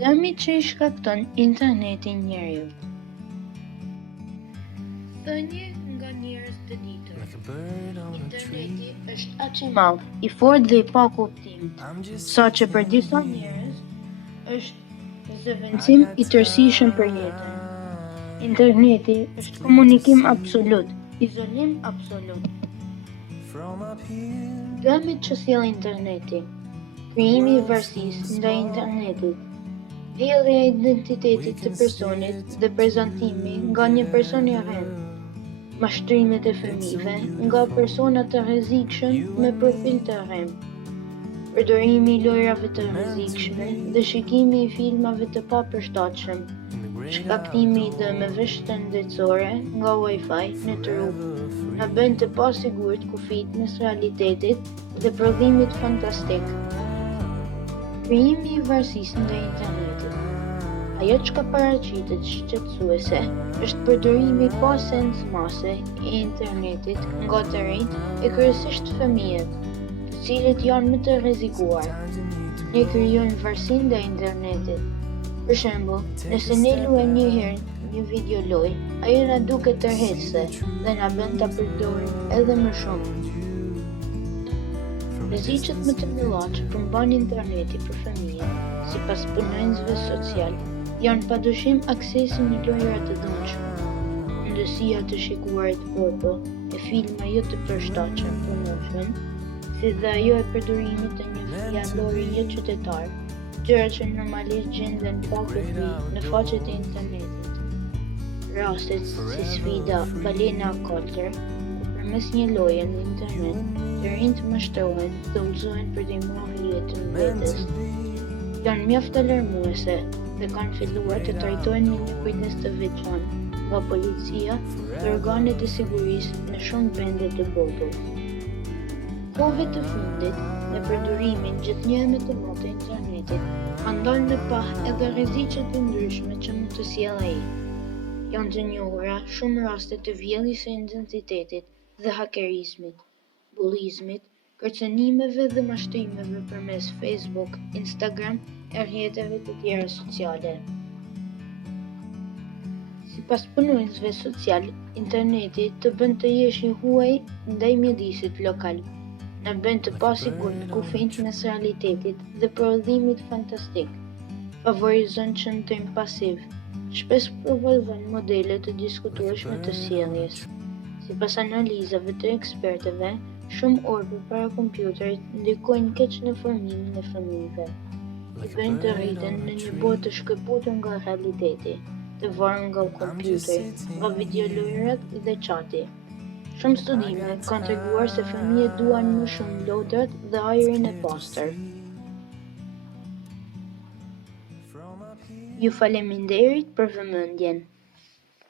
Dëmi që I shkakton interneti njeriut. Thënie nga njerëz të ditur. Interneti është aq I madh, I fortë dhe I pa kuptim, sa që për disa njerëz është zëvendësim I tërësishëm për jetën. Interneti është komunikim absolut, izolim absolut. Dëmit që sjell interneti, krijimi I varësisë ndaj internetit, vjedhja e identitetit të personit dhe prezantimi nga një person I rrend, mashtrimet e fëmijëve nga persona të rrezikshëm me profil të rrem, përdorimi I lojrave të rrezikshme dhe shikimi I filmave të papërshtatshëm, shkaktimi I dëmeve shëndetësore nga Wi-Fi në trup, na bën të pasigurt kufit mes realitetit dhe prodhimit fantastik. Krijimi I varësisë ndaj internetit. Ajo çka paraqitet shqetësuese është përdorimi pa sens mase I internetit nga të rinjt e kryesisht fëmijët, të cilët janë më të rrezikuar. Ne krijojmë varësi ndaj internetit. Për shembull, nëse ne luajmë një herë një videolojë, ajo na duket tërheqëse dhe na bën ta përdorim edhe më shumë. Rreziqet më të mëdha që përmban interneti për fëmijët, sipas punonjësve social, janë padyshim aksesi në lojra të dëmshme, mundësia të shikuarit foto e filma jo të përshtatshëm për moshën, si dhe ajo e përdorimit të një fjallori jo qytetar, gjëra që normalisht gjenden pa kufi në faqet e internetit. Rastet si sfida Balena 4, ku përmes një loje në internet, të rinjt mashtrohen dhe udhëzohen për të marrë jetën vetes. Janë mjaft alarmuese dhe kanë filluar të trajtohen me një kujdes të veçantë nga policia dhe organet e sigurisë në shumë vende të botës. Kohëve të fundit, në përdorimin gjithnjë më të madh të internetit, kanë dalë në pah edhe rreziqe të ndryshme që mund të sjellë ai. Janë të njohura shumë raste të vjedhjes së identitetit dhe hakerizmit, bullizmit, kërcënimeve dhe mashtrimeve përmes Facebook, Instagram e rrjeteve të tjera sociale. Sipas punonjësve social, interneti të bën të jesh I huaj ndaj mjedisit lokal, na bën të pasigurt kufijt mes realitetit dhe prodhimit fantastik, favorizon qëndrim pasiv, shpesh promovon modele të diskutueshme të sjelljes. Sipas analizave të ekspertëve, shumë orë përpara kompjuterit ndikojnë keq në formimin e fëmijëve. I bëjnë të rriten në një botë të shkëputur nga realiteti, të varur nga kompjuteri, nga videolojrat dhe chati. Shumë studime kanë treguar se fëmijët duan më shumë lodrat dhe ajrin e pastër. Ju faleminderit për vëmendjen.